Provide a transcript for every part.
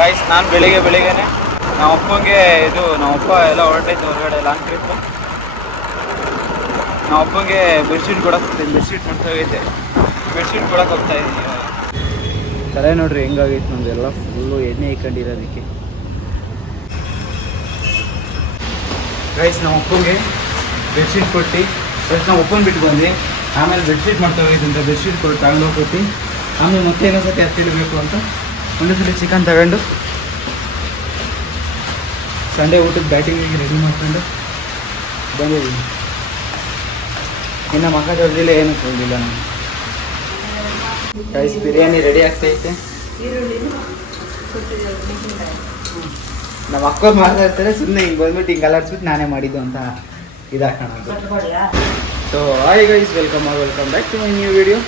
Guys ನಾನು ಬೆಳಿಗ್ಗೆನೆ ನಮ್ಮಪ್ಪಂಗೆ ನಮ್ಮಪ್ಪ ಎಲ್ಲ ಹೊರಟೈತೆ ಹೊರಗಡೆ ಲಾಂಗ್ ಟ್ರಿಪ್. ನಮ್ಮಪ್ಪಂಗೆ ಬೆಡ್ಶೀಟ್ ಕೊಡಕ್ಕೆ ಹೋಗ್ತೀನಿ, ಬೆಡ್ಶೀಟ್ ಹೋಗೈತೆ, ಬೆಡ್ಶೀಟ್ ಕೊಡಕ್ಕೆ ಹೋಗ್ತಾ ಇದ್ದೀನಿ. ತಲೆ ನೋಡ್ರಿ ಹೆಂಗಾಗೈತೆ ನಮ್ದೆಲ್ಲ ಫುಲ್ಲು ಎಣ್ಣೆ ಇಕ್ಕೊಂಡಿರೋದಕ್ಕೆ. ಗೈಸ್ ನಮ್ಮಪ್ಪಂಗೆ ಬೆಡ್ಶೀಟ್ ಕೊಟ್ಟು ಫಸ್ಟ್ ನಾವು ಒಪ್ಪನ್ ಬಿಟ್ಟು ಬಂದು ಆಮೇಲೆ ಬೆಡ್ಶೀಟ್ ಹೋಗಿದ್ದು ಅಂತ ಬೆಡ್ಶೀಟ್ ಕೊಟ್ಟು ತಗೊಂಡೋಗ್ಬಿಟ್ಟು ಆಮೇಲೆ ಮತ್ತೆ ಏನೋ ಸತಿ ಹತ್ತಿಡಬೇಕು ಅಂತ ಒಂದು ಸಲ ಚಿಕನ್ ತಗೊಂಡು ಸಂಡೇ ಊಟಕ್ಕೆ ಬ್ಯಾಟಿಂಗಿಗೆ ರೆಡಿ ಮಾಡ್ಕೊಂಡು ಬಂದಿದ್ದೀನಿ. ಇನ್ನು ಮಕ್ಕ ತೊಳೆದಿಲ್ಲ, ಏನೂ ತೊಳೆದಿಲ್ಲ ನಾನು. ರೈಸ್ ಬಿರಿಯಾನಿ ರೆಡಿ ಆಗ್ತೈತೆ. ನಮ್ಮ ಅಕ್ಕ ಮಾಡ್ತಾ ಇರ್ತಾರೆ, ಸುಮ್ಮನೆ ಹಿಂಗೆ ಬಂದ್ಬಿಟ್ಟು ಹಿಂಗೆ ಅಲಾಡ್ಸ್ಬಿಟ್ಟು ನಾನೇ ಮಾಡಿದ್ದು ಅಂತ ಇದಾಕೋಣ. So hi guys, welcome back to my new video.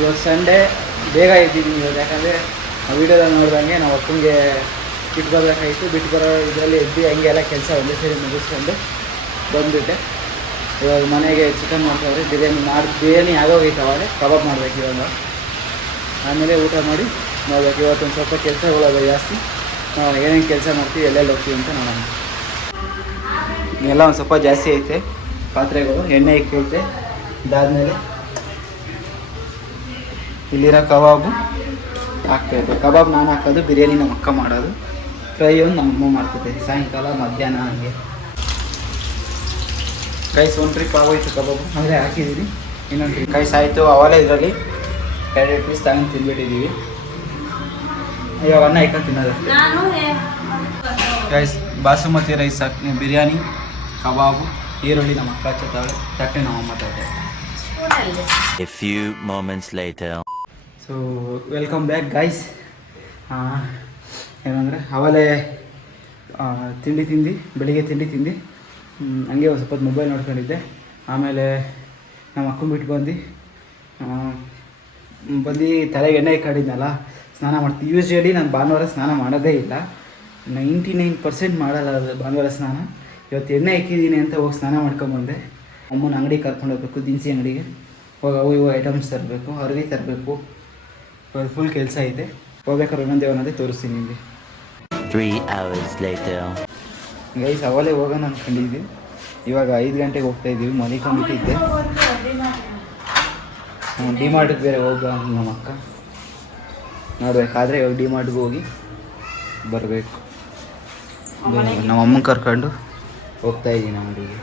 ಇವತ್ತು ಸಂಡೇ ಬೇಗ ಇದ್ದೀನಿ ಇವತ್ತು, ಯಾಕಂದರೆ ಆ ವಿಡಿಯೋದಲ್ಲಿ ನೋಡ್ದಂಗೆ ನಾವು ಅಪ್ಪಂಗೆ ಬಿಟ್ಟು ಬರಬೇಕಾಗಿತ್ತು. ಬಿಟ್ಟು ಬರೋ ಇದರಲ್ಲಿ ಎದ್ದು ಹಂಗೆ ಎಲ್ಲ ಕೆಲಸ ಒಂದೇ ಸೇರಿ ಮುಗಿಸ್ಕೊಂಡು ಬಂದುಬಿಟ್ಟೆ. ಇವಾಗ ಮನೆಗೆ ಚಿಕನ್ ಮಾಡ್ತಾವ್ರೆ, ಬಿರಿಯಾನಿ ಆಗೋಗೈತೆ. ಅವಾಗ ಕಬಾಬ್ ಮಾಡ್ಬೇಕು ಇವಾಗ, ಆಮೇಲೆ ಊಟ ಮಾಡಿ ನೋಡ್ಬೇಕು. ಇವತ್ತೊಂದು ಸ್ವಲ್ಪ ಕೆಲಸಗಳದ ಜಾಸ್ತಿ, ನಾವು ಏನೇನು ಕೆಲಸ ಮಾಡ್ತೀವಿ, ಎಲ್ಲೆಲ್ಲಿ ಹೋಗ್ತೀವಿ ಅಂತ ನೋಡೋಣ. ಎಲ್ಲ ಒಂದು ಸ್ವಲ್ಪ ಜಾಸ್ತಿ ಐತೆ ಪಾತ್ರೆಗಳು, ಎಣ್ಣೆ ಇಕ್ಕೈತೆ. ಇದಾದಮೇಲೆ ಇಲ್ಲಿರೋ ಕಬಾಬು ಹಾಕ್ತಾಯಿದ್ದೆ. ಕಬಾಬ್ ನಾನು ಹಾಕೋದು, ಬಿರಿಯಾನಿ ನಮ್ಮ ಅಕ್ಕ ಮಾಡೋದು, ಫ್ರೈ ಒಂದು ನಮ್ಮಮ್ಮ ಮಾಡ್ತೈತೆ ಸಾಯಂಕಾಲ ಮಧ್ಯಾಹ್ನ ಹಂಗೆ. ಕೈಸ್ ಒಂದು ಟ್ರಿಪ್ ಆಗೋಯ್ತು ಕಬಾಬು, ಅಂದರೆ ಹಾಕಿದ್ದೀವಿ. ಇನ್ನೊಂದು ಟ್ರಿಪ್ ಕೈಸ್ ಆಯಿತು. ಅವಲೇ ಇದರಲ್ಲಿ 2 ಪೀಸ್ ತಗೊಂಡು ತಿಂದ್ಬಿಟ್ಟಿದ್ದೀವಿ. ಇವಾಗ ಅನ್ನ ಇಟ್ಕೊಂಡು ತಿನ್ನೋದಷ್ಟೇ. ಗೈಸ್ ಬಾಸುಮತಿ ರೈಸ್ ಹಾಕಿ ಬಿರಿಯಾನಿ, ಕಬಾಬು, ಈರುಳ್ಳಿ ನಮ್ಮ ಅಕ್ಕ ಹಚ್ಚತ್ತಾಳೆ, ತಟ್ಟೆ ನಮ್ಮಮ್ಮ ತಟ್ಟೆ. A few moments later. So welcome back guys. ಏನಂದರೆ ಅವಲೇ ಬೆಳಿಗ್ಗೆ ತಿಂಡಿ ತಿಂದು ಹಂಗೆ ಒಂದು ಸ್ವಲ್ಪ ಮೊಬೈಲ್ ನೋಡ್ಕೊಂಡಿದ್ದೆ. ಆಮೇಲೆ ನಮ್ಮ ಅಕ್ಕನ ಬಿಟ್ಟು ಬಂದು ತಲೆಗೆ ಎಣ್ಣೆ ಇಕ್ಕೊಂಡಿದ್ನಲ್ಲ, ಸ್ನಾನ ಮಾಡ್ತೀನಿ. ಯೂಶ್ವಲಿ ನಾನು ಭಾನುವಾರ ಸ್ನಾನ ಮಾಡೋದೇ ಇಲ್ಲ, 99% ಮಾಡಲ್ಲ ಅದು ಭಾನುವಾರ ಸ್ನಾನ. ಇವತ್ತು ಎಣ್ಣೆ ಇಕ್ಕಿದ್ದೀನಿ ಅಂತ ಹೋಗಿ ಸ್ನಾನ ಮಾಡ್ಕೊಂಬಂದೆ. ಅಮ್ಮನ ಅಂಗಡಿಗೆ ಕರ್ಕೊಂಡು ಹೋಗ್ಬೇಕು, ದಿನಸಿ ಅಂಗಡಿಗೆ ಹೋಗಿ ಇವು ಐಟಮ್ಸ್ ತರಬೇಕು, ಅರ್ವಿ ತರಬೇಕು. ಫುಲ್ ಕೆಲಸ ಐತೆ. ಹೋಗ್ಬೇಕಾದ್ರೆ ಒಂದೊಂದೇ ತೋರಿಸ್ತೀನಿ ನಿಮಗೆ. 3 hours later. ಗೈಸ್ ಅವಲೇ ಹೋಗೋಣ ಅಂದ್ಕೊಂಡಿದ್ವಿ. ಇವಾಗ 5 ಗಂಟೆಗೆ ಹೋಗ್ತಾಯಿದ್ದೀವಿ. ಮಲಿಕೊಂಡ್ಬಿಟ್ಟಿದ್ದೆ. ಡಿಮಾರ್ಟಿಗೆ ಬೇರೆ ಹೋಗ್ಬಾ ನಮ್ಮ ಅಕ್ಕ, ನೋಡಬೇಕಾದ್ರೆ ಇವಾಗ ಡಿಮಾರ್ಟ್ಗೆ ಹೋಗಿ ಬರಬೇಕು. ನಮ್ಮ ಅಮ್ಮನ ಕರ್ಕೊಂಡು ಹೋಗ್ತಾಯಿದ್ದೀನಿ ಅಂಗಡಿಗೆ.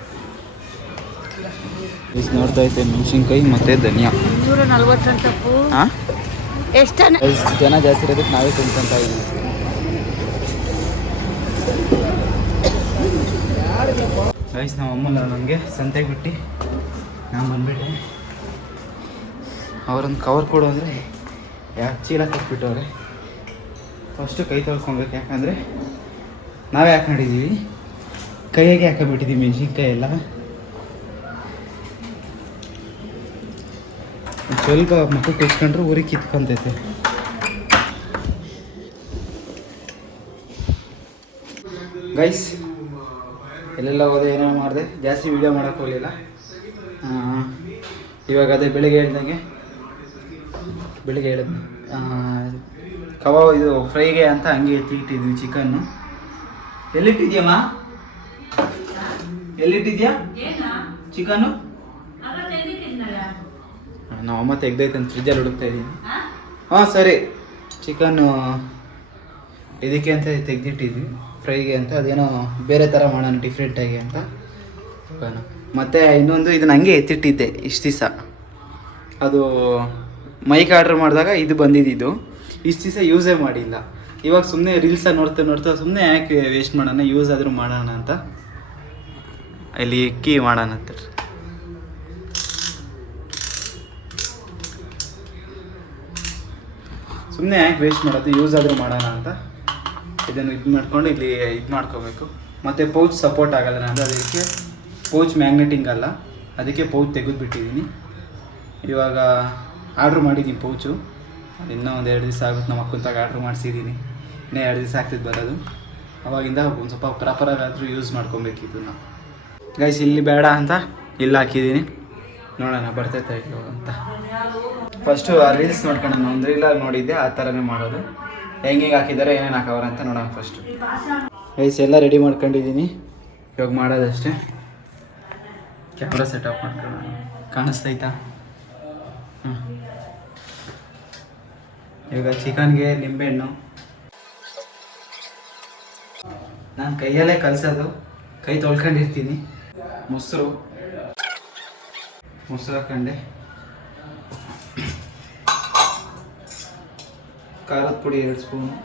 ಇಷ್ಟು ನೋಡ್ತಾ ಇದ್ದೆ ಮೆಣಸಿನ್ಕಾಯಿ ಮತ್ತು ಧನಿಯಾ. 140 ಹಾಂ, ಎಷ್ಟು ಜನ ಜಾಸ್ತಿ ಇರೋದಕ್ಕೆ ನಾವೇ ತಿನ್ಕೊಂತ ಇದ್ದೀವಿ. ಗೈಸ್ ನಮ್ಮ ಅಮ್ಮಲ್ಲ ನನಗೆ ಸಂತೆಗೆ ಬಿಟ್ಟು ನಾನು ಬಂದುಬಿಟ್ಟೆ. ಅವರೊಂದು ಕವರ್ ಕೊಡು ಅಂದರೆ ಯಾಕೆ ಚೀಲ ಕೊಟ್ಬಿಟ್ಟವ್ರೆ. ಫಸ್ಟು ಕೈ ತೊಳ್ಕೊಬೇಕು, ಯಾಕಂದರೆ ನಾವೇ ಹಾಕೊಂಡಿದ್ದೀವಿ, ಕೈಯಾಗೆ ಹಾಕೊಂಡ್ಬಿಟ್ಟಿದ್ದೀವಿ ಮೆಣಸಿನ್ಕಾಯಿ ಎಲ್ಲ. ಸ್ವಲ್ಪ ಮಕ್ಕಳು ಕುಚ್ಕೊಂಡ್ರೆ ಊರಿಗೆ ಕಿತ್ಕೊಂತೈತೆ. ಗೈಸ್ ಎಲ್ಲೆಲ್ಲ ಹೋದೆ, ಏನೋ ಮಾಡಿದೆ, ಜಾಸ್ತಿ ವೀಡಿಯೋ ಮಾಡೋಕ್ಕೆ ಹೋಗಲಿಲ್ಲ. ಇವಾಗ ಅದೇ ಬೆಳಿಗ್ಗೆ ಹೇಳಿದೆ ಕಬಾಬ್ ಇದು ಫ್ರೈಗೆ ಅಂತ ಹಂಗೆ ಎತ್ತಿಟ್ಟಿದ್ವಿ ಚಿಕನ್ನು. ಎಲ್ಲಿಟ್ಟಿದ್ಯಮ್ಮ, ಎಲ್ಲಿಟ್ಟಿದ್ಯಾ ಚಿಕನ್ನು? ನಮ್ಮಮ್ಮ ತೆಗ್ದೈತೆ ಅಂತ ಫ್ರಿಜ್ಜಲ್ಲಿ ಹುಡುಕ್ತಾ ಇದ್ದೀನಿ. ಹಾಂ ಸರಿ, ಚಿಕನ್ನು ಇದಕ್ಕೆ ಅಂತ ತೆಗೆದಿಟ್ಟಿದ್ವಿ ಫ್ರೈಗೆ ಅಂತ. ಅದೇನೋ ಬೇರೆ ಥರ ಮಾಡೋಣ ಡಿಫ್ರೆಂಟಾಗಿ ಅಂತ. ಮತ್ತು ಇನ್ನೊಂದು ಇದನ್ನು ಹಂಗೆ ಎತ್ತಿಟ್ಟಿದ್ದೆ ಇಷ್ಟು ದಿವಸ. ಅದು ಮೈಕ್ ಆರ್ಡ್ರ್ ಮಾಡಿದಾಗ ಇದು ಬಂದಿದ್ದು, ಇಷ್ಟು ದಿವಸ ಯೂಸೇ ಮಾಡಿಲ್ಲ. ಇವಾಗ ಸುಮ್ಮನೆ ರೀಲ್ಸ ನೋಡ್ತಾ ಸುಮ್ಮನೆ ಯಾಕೆ ವೇಸ್ಟ್ ಮಾಡೋಣ, ಯೂಸ್ ಆದರೂ ಮಾಡೋಣ ಅಂತ ಇಲ್ಲಿ ಇಕ್ಕಿ ಮಾಡೋಣ ಅಂತ. ಸುಮ್ಮನೆ ಯಾಕೆ ವೇಸ್ಟ್ ಮಾಡೋದು, ಯೂಸ್ ಆದರೂ ಮಾಡೋಣ ಅಂತ ಇದನ್ನು ಇದು ಮಾಡ್ಕೊಂಡು ಇಲ್ಲಿ ಇದು ಮಾಡ್ಕೋಬೇಕು. ಮತ್ತು ಪೌಚ್ ಸಪೋರ್ಟ್ ಆಗಲ್ಲ ನಾನು, ಅದಕ್ಕೆ ಪೌಚ್ ಮ್ಯಾಗ್ನೆಟಿಂಗ್ ಅಲ್ಲ, ಅದಕ್ಕೆ ಪೌಚ್ ತೆಗೆದುಬಿಟ್ಟಿದ್ದೀನಿ. ಇವಾಗ ಆರ್ಡ್ರ್ ಮಾಡಿದ್ದೀನಿ ಪೌಚು, ಇನ್ನೂ ಒಂದು 2 ದಿವಸ ಆಗುತ್ತೆ. ನಮ್ಮ ಅಕ್ಕಂತಾಗ ಆರ್ಡ್ರ್ ಮಾಡಿಸಿದ್ದೀನಿ, ಇನ್ನೂ 2 ದಿವಸ ಆಗ್ತಿದ್ದು ಬರೋದು. ಅವಾಗಿಂದ ಒಂದು ಸ್ವಲ್ಪ ಪ್ರಾಪರಾಗಾದರೂ ಯೂಸ್ ಮಾಡ್ಕೊಬೇಕಿತ್ತು ನಾವು. ಗೈಸ್ ಇಲ್ಲಿ ಬೇಡ ಅಂತ ಇಲ್ಲಿ ಹಾಕಿದ್ದೀನಿ, ನೋಡೋಣ ಬರ್ತೈತೆ ಇಲ್ಲೋ ಅಂತ. ಫಸ್ಟು ಆ ರೀಲ್ಸ್ ನೋಡ್ಕೊಂಡು ನಾನು ಒಂದು ರೀಲಲ್ಲಿ ನೋಡಿದ್ದೆ, ಆ ಥರನೇ ಮಾಡೋದು. ಹೆಂಗೆ ಹಾಕಿದ್ದಾರೆ ಏನೇನು ಹಾಕವ್ರೆ ಅಂತ ನೋಡೋಣ ಫಸ್ಟು. ಗೈಸ್ ಎಲ್ಲ ರೆಡಿ ಮಾಡ್ಕೊಂಡಿದ್ದೀನಿ, ಇವಾಗ ಮಾಡೋದಷ್ಟೇ. ಕ್ಯಾಮ್ರಾ ಸೆಟಪ್ ಮಾಡ್ಕೊಳ್ಳೋಣ, ಕಾಣಿಸ್ತೈತಾ? ಹ್ಞೂ. ಇವಾಗ ಚಿಕನ್ಗೆ ನಿಂಬೆಹಣ್ಣು ನಾನು ಕೈಯಲ್ಲೇ ಕಲಸೋದು, ಕೈ ತೊಳ್ಕೊಂಡಿರ್ತೀನಿ. ಮೊಸರು ಹಾಕೊಂಡೆ, ಖಾರದ ಪುಡಿ 2 ಸ್ಪೂನು,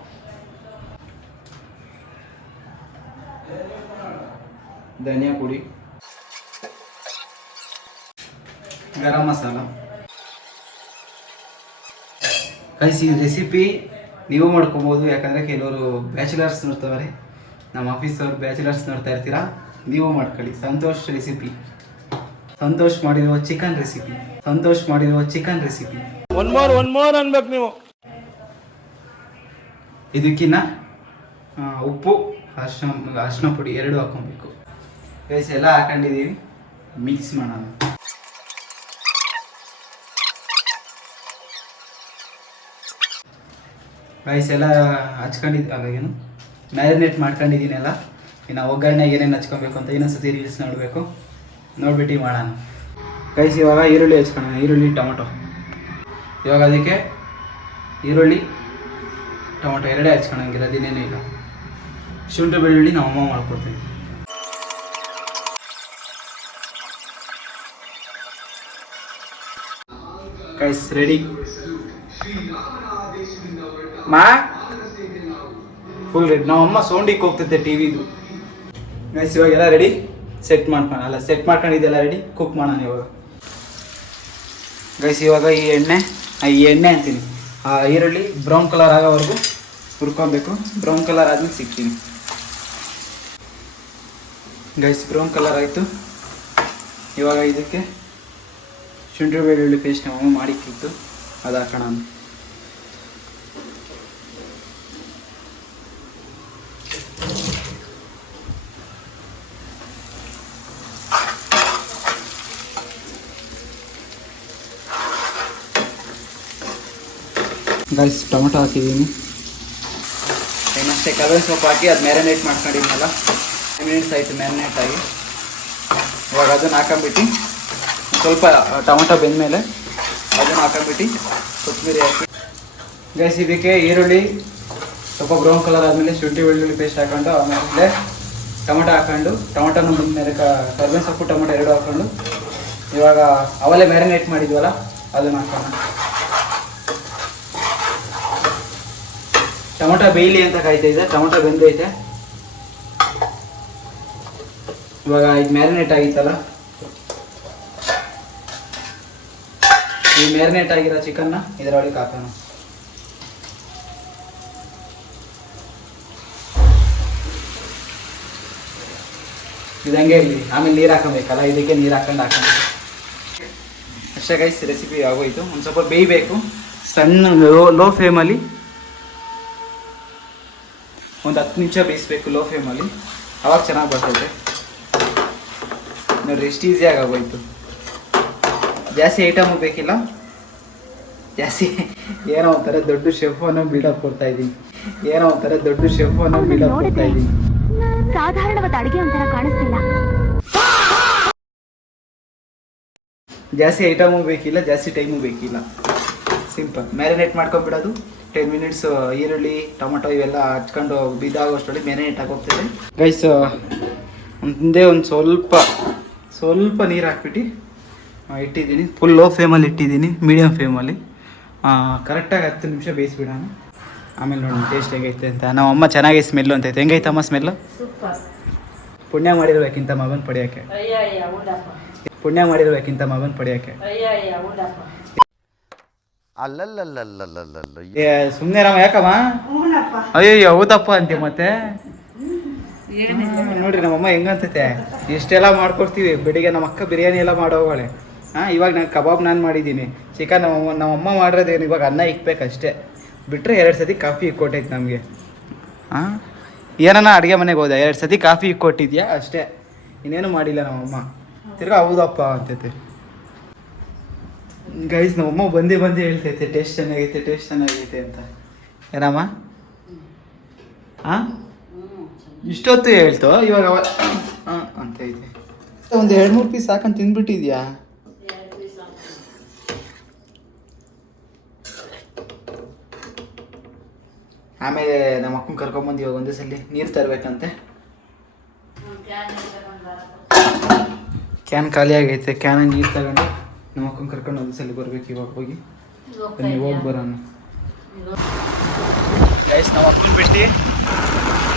ಧನಿಯಾ ಪುಡಿ, ಗರಂ ಮಸಾಲ. ಗೈಸ್ ಈ ರೆಸಿಪಿ ನೀವು ಮಾಡ್ಕೊಬೋದು, ಯಾಕಂದರೆ ಕೆಲವರು ಬ್ಯಾಚುಲರ್ಸ್ ನೋಡ್ತವ್ರೆ, ನಮ್ಮ ಆಫೀಸವ್ರು ಬ್ಯಾಚುಲರ್ಸ್ ನೋಡ್ತಾ ಇರ್ತೀರಾ, ನೀವು ಮಾಡ್ಕೊಳ್ಳಿ. ಸಂತೋಷ್ ರೆಸಿಪಿ, ಸಂತೋಷ್ ಮಾಡಿರುವ ಚಿಕನ್ ರೆಸಿಪಿ, ಸಂತೋಷ್ ಮಾಡಿರುವ ಚಿಕನ್ ರೆಸಿಪಿ. ಒನ್ ಮೋರ್ ಅನ್ಬೇಕು ನೀವು. ಇದಕ್ಕಿನ್ನ ಉಪ್ಪು, ಅರಿಶಿನ ಪುಡಿ 2 ಹಾಕೊಬೇಕು. ಗೈಸ್ ಎಲ್ಲ ಹಾಕೊಂಡಿದ್ದೀವಿ, ಮಿಕ್ಸ್ ಮಾಡೋಣ. ಗೈಸ್ ಎಲ್ಲ ಹಚ್ಕೊಂಡಿದ್ದು ಏನು ಮ್ಯಾರಿನೇಟ್ ಮಾಡ್ಕೊಂಡಿದ್ದೀನಿ ಎಲ್ಲ. ಇನ್ನು ಒಗ್ಗರಣೆಗೆ ಏನೇನು ಹಚ್ಕೊಬೇಕು ಅಂತ ಇನ್ನೊಂದ್ಸತಿ ರೀಲ್ಸ್ ನೋಡಬೇಕು, ನೋಡ್ಬಿಟ್ಟು ಮಾಡೋಣ. ಗೈಸ್ ಇವಾಗ ಈರುಳ್ಳಿ ಹಚ್ಕೊಳ್ಳೋಣ, ಈರುಳ್ಳಿ ಟೊಮೊಟೊ. ಇವಾಗ ಅದಕ್ಕೆ ಈರುಳ್ಳಿ ಟೊಮೊಟೊ 2 ಹಚ್ಕೊಳಂಗಿಲ್ಲ, ಅದೇನೇನೂ ಇಲ್ಲ. ಶುಂಠಿ ಬೆಳ್ಳುಳ್ಳಿ ನಮ್ಮ ಅಮ್ಮ ಮಾಡ್ಕೊಡ್ತೀವಿ. ಗೈಸ್ ರೆಡಿ ಮಾ ಫುಲ್ ರೆಡಿ. ನಮ್ಮಮ್ಮ ಸೌಂಡಿಗೆ ಹೋಗ್ತೈತೆ ಟಿವಿದು. ಗೈಸ್ ಇವಾಗ ಎಲ್ಲ ರೆಡಿ, ಸೆಟ್ ಮಾಡ್ಕೊಂಡಿದ್ದೆಲ್ಲ ರೆಡಿ, ಕುಕ್ ಮಾಡೋಣ ಇವಾಗ. ಗೈಸ್ ಇವಾಗ ಈ ಎಣ್ಣೆ ಅಂತೀನಿ, ಆ ಈರುಳ್ಳಿ ಬ್ರೌನ್ ಕಲರ್ ಆಗೋವರೆಗೂ ಹುರ್ಕೊಬೇಕು. ಬ್ರೌನ್ ಕಲರ್ ಆದ್ಮೇಲೆ ಸಿಗ್ತೀನಿ. ಗೈಸ್ ಬ್ರೌನ್ ಕಲರ್ ಆಯಿತು. ಇವಾಗ ಇದಕ್ಕೆ ಶುಂಠಿ ಬೆಳ್ಳುಳ್ಳಿ ಪೇಸ್ಟ್ ನಮ್ಮಮ್ಮ ಮಾಡಿಕ್ಕಿತ್ತು, ಅದು ಹಾಕೋಣ. ಗೈಸ್ ಟೊಮೊಟೊ ಹಾಕಿದ್ದೀನಿ, ಇನ್ನಷ್ಟೇ ಕಲರ್ ಸೊಪ್ಪು ಹಾಕಿ ಅದು ಮ್ಯಾರಿನೇಟ್ ಮಾಡ್ಕೊಂಡಿದ್ನಲ್ಲ, 5 ಮಿನಿಟ್ಸ್ ಆಯಿತು ಮ್ಯಾರಿನೇಟ್ ಆಗಿ. ಇವಾಗ ಅದನ್ನು ಹಾಕೊಂಬಿಟ್ಟು ಸ್ವಲ್ಪ ಟೊಮೊಟೊ ಬೆಂದಮೇಲೆ ಅದನ್ನು ಹಾಕೊಂಬಿಟ್ಟು ಕೊತ್ತಂಬರಿ ಹಾಕಿ. ಗೈಸ್ ಇದಕ್ಕೆ ಈರುಳ್ಳಿ ಸ್ವಲ್ಪ ಬ್ರೌನ್ ಕಲರ್ ಆದಮೇಲೆ ಶುಂಠಿ ಬೆಳ್ಳುಳ್ಳಿ ಪೇಸ್ಟ್ ಹಾಕೊಂಡು, ಆಮೇಲೆ ಟೊಮೊಟೊ ಹಾಕೊಂಡು, ಟೊಮೊಟೊನ ಮುಂದೆ ಕರ್ಬೇವಿನ ಸೊಪ್ಪು ಟೊಮೊಟೊ 2 ಹಾಕೊಂಡು, ಇವಾಗ ಅವಲೇ ಮ್ಯಾರಿನೇಟ್ ಮಾಡಿದ್ವಲ್ಲ ಅದನ್ನು ಹಾಕೋಣ. ಟೊಮೊಟೊ ಬೇಯಲಿ ಅಂತ ಕಾಯ್ತಾಯಿದೆ, ಟೊಮೊಟೊ ಬೆಂದೈತೆ. ಇವಾಗ ಇದು ಮ್ಯಾರಿನೇಟ್ ಆಗಿತ್ತಲ್ಲ, ಈ ಮ್ಯಾರಿನೇಟ್ ಆಗಿರೋ ಚಿಕನ್ನ ಇದರೊಳಗೆ ಹಾಕೋಣ. ಇದಂಗೆ ಇರಲಿ, ಆಮೇಲೆ ನೀರು ಹಾಕೋಬೇಕಲ್ಲ, ಇದಕ್ಕೆ ನೀರು ಹಾಕೊಂಡು ಅಷ್ಟೇ. ಗೈಸ್ ರೆಸಿಪಿ ಆಗೋಯ್ತು. ಒಂದು ಸ್ವಲ್ಪ ಬೇಯಬೇಕು, ಸಣ್ಣ ಲೋ ಫ್ಲೇಮಲ್ಲಿ ಒಂದು 10 ನಿಮಿಷ ಬೇಯಿಸ್ಬೇಕು, ಲೋ ಫ್ಲೇಮಲ್ಲಿ. ಅವಾಗ ಚೆನ್ನಾಗಿ ಬರ್ತೈತೆ ನೋಡಿರಿ, ಎಷ್ಟು ಈಸಿಯಾಗಿ ಆಗೋಯ್ತು. ಜಾಸ್ತಿ ಐಟಮು ಬೇಕಿಲ್ಲ, ಜಾಸ್ತಿ ಏನೋ ಒಂಥರ ದೊಡ್ಡ ಶೆಫ್ ಅನ್ನೋ ಬಿಲ್ಡಪ್ ಕೊಡ್ತಾ ಇದ್ದೀನಿ, ಸಾಧಾರಣವಾದ ಅಡಿಗೆ ಒಂಥರ ಕಾಣಿಸ್ತಿಲ್ಲ. ಜಾಸ್ತಿ ಐಟಮು ಬೇಕಿಲ್ಲ, ಜಾಸ್ತಿ ಟೈಮು ಬೇಕಿಲ್ಲ, ಸಿಂಪಲ್. ಮ್ಯಾರಿನೇಟ್ ಮಾಡ್ಕೊಂಡ್ಬಿಡೋದು, 10 ಮಿನಿಟ್ಸ್ ಈರುಳ್ಳಿ ಟೊಮೊಟೊ ಇವೆಲ್ಲ ಹಚ್ಕೊಂಡು ಬಿದ್ದಾಗೋಷ್ಟೊಳಗೆ ಮ್ಯಾರಿನೇಟ್ ಆಗೋಗ್ತದೆ. ಗೈಸ್ ಒಂದೇ ಒಂದು ಸ್ವಲ್ಪ ನೀರು ಹಾಕ್ಬಿಟ್ಟು ಇಟ್ಟಿದ್ದೀನಿ. ಫುಲ್ ಲೋ ಫ್ಲೇಮಲ್ಲಿ ಇಟ್ಟಿದ್ದೀನಿ, ಮೀಡಿಯಮ್ ಫ್ಲೇಮಲ್ಲಿ. ಕರೆಕ್ಟಾಗಿ 10 ನಿಮಿಷ ಬೇಯಿಸ್ಬಿಡೋಣ. ಆಮೇಲೆ ನೋಡಿ ಟೇಸ್ಟ್ ಹೇಗೈತೆ ಅಂತ. ನಮ್ಮ ಅಮ್ಮ ಚೆನ್ನಾಗಿ ಸ್ಮೆಲ್ಲು ಅಂತೈತೆ. ಹೆಂಗೈತಮ್ಮ ಸ್ಮೆಲ್ಲು? ಪುಣ್ಯ ಮಾಡಿರ್ಬೇಕಿಂತ ಮಗನ ಪಡಿಯೋಕ್ಕೆ, ಸುಮ್ಮನೆ ರಾಮ ಯಾಕಮ್ಮ? ಅಯ್ಯೋ ಹೌದಪ್ಪ ಅಂತೀವಿ ಮತ್ತೆ. ನೋಡ್ರಿ ನಮ್ಮಮ್ಮ ಹೆಂಗಂತೈತೆ, ಇಷ್ಟೆಲ್ಲ ಮಾಡ್ಕೊಡ್ತೀವಿ. ಬೆಳಿಗ್ಗೆ ನಮ್ಮ ಅಕ್ಕ ಬಿರಿಯಾನಿ ಎಲ್ಲ ಮಾಡೋಗಳೆ. ಇವಾಗ ನಾನು ಕಬಾಬ್ ನಾನು ಮಾಡಿದ್ದೀನಿ, ಚಿಕನ್ ನಮ್ಮಮ್ಮ ಮಾಡಿರೋದೇನು, ಇವಾಗ ಅನ್ನ ಇಕ್ಬೇಕಷ್ಟೇ, ಬಿಟ್ಟರೆ 2 ಸತಿ ಕಾಫಿ ಇಕ್ಕೊಟ್ಟೈತೆ ನಮಗೆ. ಏನನ್ನ ಅಡುಗೆ ಮನೆಗೆ ಹೋದ 2 ಸತಿ ಕಾಫಿ ಇಕ್ಕೊಟ್ಟಿದ್ಯಾ ಅಷ್ಟೇ. ಇನ್ನೇನು ಮಾಡಿಲ್ಲ ನಮ್ಮಮ್ಮ. ತಿರ್ಗಾ ಹೌದಪ್ಪ ಅಂತೈತೆ. ಗೈಸ್ ನಮ್ಮಮ್ಮ ಬಂದೇ ಹೇಳ್ತೈತೆ ಟೇಸ್ಟ್ ಚೆನ್ನಾಗೈತೆ ಅಂತ. ಏನಮ್ಮ ಹಾಂ ಇಷ್ಟೊತ್ತು ಹೇಳ್ತು, ಇವಾಗ ಅಂತ ಐತೆ. ಒಂದು 2-3 ಪೀಸ್ ಹಾಕೊಂಡು ತಿಂದ್ಬಿಟ್ಟಿದ್ಯಾ? ಆಮೇಲೆ ನಮ್ಮ ಅಕ್ಕನ ಕರ್ಕೊಂಬಂದು ಇವಾಗ ಒಂದೇ ಸಲ ನೀರು ತರಬೇಕಂತೆ. ಕ್ಯಾನ್ ಖಾಲಿ ಆಗೈತೆ. ಕ್ಯಾನ್ ನೀರು ತಗೊಂಡು ನಮ್ಮ ಅಕ್ಕನ ಕರ್ಕೊಂಡು ಒಂದೇ ಸಲ ಬರ್ಬೇಕು. ಇವಾಗ ಹೋಗಿ ಹೋಗಿ ಬರೋಣ. ಗೈಸ್ ನಮ್ಮ ಅಕ್ಕನ ಬಿಟ್ಟು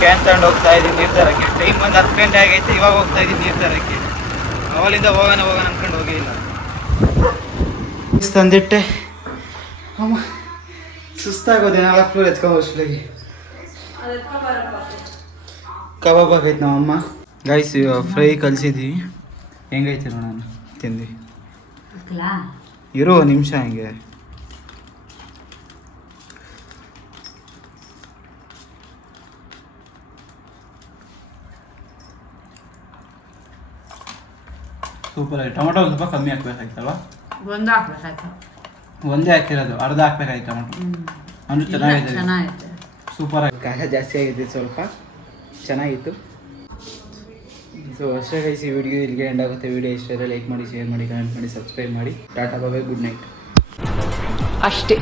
ಕ್ಯಾನ್ ತಗೊಂಡು ಹೋಗ್ತಾ ಇದ್ದೀನಿ ನೀರು ತರೋಕ್ಕೆ. ಟೈಮ್ ಒಂದು 10 ಗಂಟೆ ಆಗೈತೆ. ಇವಾಗ ಹೋಗ್ತಾ ಇದ್ದೀನಿ ನೀರು ತರೋಕ್ಕೆ. ಅವಳಿಂದ ಹೋಗೋಣ ಅನ್ಕೊಂಡು ಹೋಗೇ ಇಲ್ಲ. ತಂದಿಟ್ಟೆ ಅಮ್ಮ ಸುಸ್ತಾಗೋದೆ. 4 ಫ್ಲೋರ್ ಎತ್ಕೊಬೋಷ್ಟಾಗಿ ಕಬಾಬ್ ಆಗೈತೆ ನಮ್ಮಮ್ಮ. ಗೈಸ್ ಫ್ರೈ ಕಲಿಸಿದ್ದೀವಿ. ಹೆಂಗೈತೆ ನೋಡೋಣ ತಿಂದು. ಇರೋ ನಿಮಿಷ ಹಿಂಗೆ ಸೂಪರ್ ಆಗಿ. ಟೊಮೊಟೊ ಸ್ವಲ್ಪ ಕಮ್ಮಿ ಹಾಕ್ಬೇಕಾಯ್ತಲ್ವಾ? ಒಂದೇ ಹಾಕಿರೋದು, ಅರ್ಧ ಹಾಕ್ಬೇಕಾಯ್ತು ಟೊಮೊಟೊ. ಅಂದ್ರೆ ಚೆನ್ನಾಗಿದೆ, ಸೂಪರ್ ಆಗಿ. ಖಾರ ಜಾಸ್ತಿ ಆಗಿದೆ ಸ್ವಲ್ಪ, ಚೆನ್ನಾಗಿತ್ತು. ಸೊ ಅಷ್ಟೇ ಗೈಸ್, ಈ ವಿಡಿಯೋ ಇಲ್ಲಿಗೆ ಎಂಡ್ ಆಗುತ್ತೆ. ವಿಡಿಯೋ ಇಷ್ಟ ಆದರೆ ಲೈಕ್ ಮಾಡಿ, ಶೇರ್ ಮಾಡಿ, ಕಮೆಂಟ್ ಮಾಡಿ, ಸಬ್ಸ್ಕ್ರೈಬ್ ಮಾಡಿ. ಟಾಟಾ ಬಾಯ್, ಗುಡ್ ನೈಟ್. ಅಷ್ಟೇ.